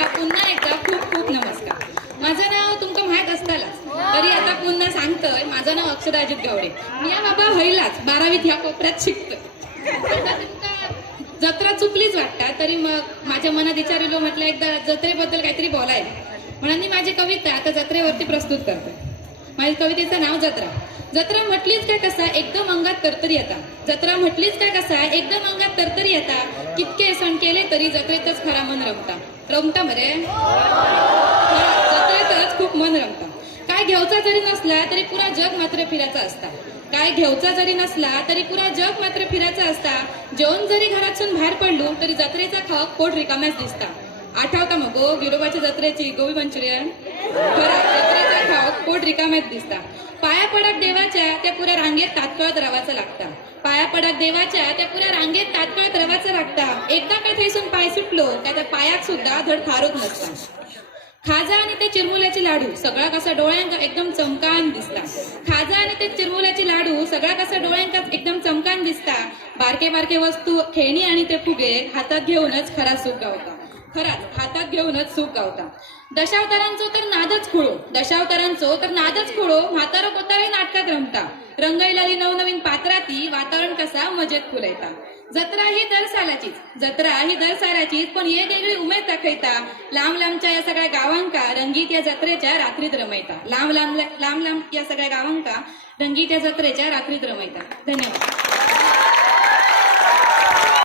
तुमका पुन्हा एकदा खूप खूप नमस्कार. माझं नाव तुमका माहित असतालाच, तरी आता पुन्हा सांगतोय. माझं नाव अक्षदा अजित गावडे. मी या बाबा हयलाच 12वीत ह्या कोपऱ्यात शिकतोय. आता तुमका जत्रा चुकलीच वाटतात, तरी मग माझ्या मनात विचारिलो, म्हटलं एकदा जत्रेबद्दल काहीतरी बोलायला म्हणून मी माझी कविता आता जत्रेवरती प्रस्तुत करते. माझ्या कवितेचं नाव जत्रा. जत्रा म्हटलीच काय कसा एकदम अंगात तरतरी येता. जत्रा म्हटलीच काय कसा एकदम अंगात तरतरी येता. कितके सण केले तरी जत्रेतच खरा मन रमता. रमता मरे जत्रेतच खूप मन रमता. काय घेवचा जरी नसला तरी पुरा जग मात्र फिरायचा असता. काय घेवचा जरी नसला तरी पुरा जग मात्र फिरायचा असता. जेवण जरी घरातून बाहेर पडलो तरी जत्रेचा खाक पोट रिकाम्याच दिसता. आठवता मग गिरोबाच्या जत्रेची गोबी मंचुरियन. जत्रेचा खाक पोट रिकाम्याच दिसता. पाया पडक देवाच्या त्या पुऱ्या रांगेत तात्काळत रवाचं लागता. पाया पडक देवाच्या त्या पुऱ्या रांगेत तात्काळत रवाचं लागता. एकदा काय थैसून पाय सुटलो काय त्या पायात सुद्धा धड थारोत नसता. खाजा आणि ते चिरमुल्याचे लाडू सगळा कसा डोळ्यांका एकदम चमकान दिसता. खाजा आणि ते चिरमुल्याचे लाडू सगळा कसा डोळ्यांका एकदम चमकान दिसता. बारके बारके वस्तू खेळणी आणि ते फुगे हातात घेऊनच खरा सुख गावता. खराच हातात घेऊनच सुख गावता. दशावतारांचो तर नादच खुळो. दशावतारांचो तर नादच खुळो. म्हातारा कोताराही नाटकात रमता. रंगैलाली नवनवीन पात्राती वातावरण कसा मजेत फुलयता. जत्रा ही दर सालाचीच. जत्रा ही दर सालाचीच, पण एक वेगळी उमेद दाखयता. लांब लांबच्या या सगळ्या गावांका रंगीत या जत्रेच्या रात्रीत रमयता. लांब लांब या सगळ्या गावांका रंगीत या जत्रेच्या रात्रीत रमयता. धन्यवाद.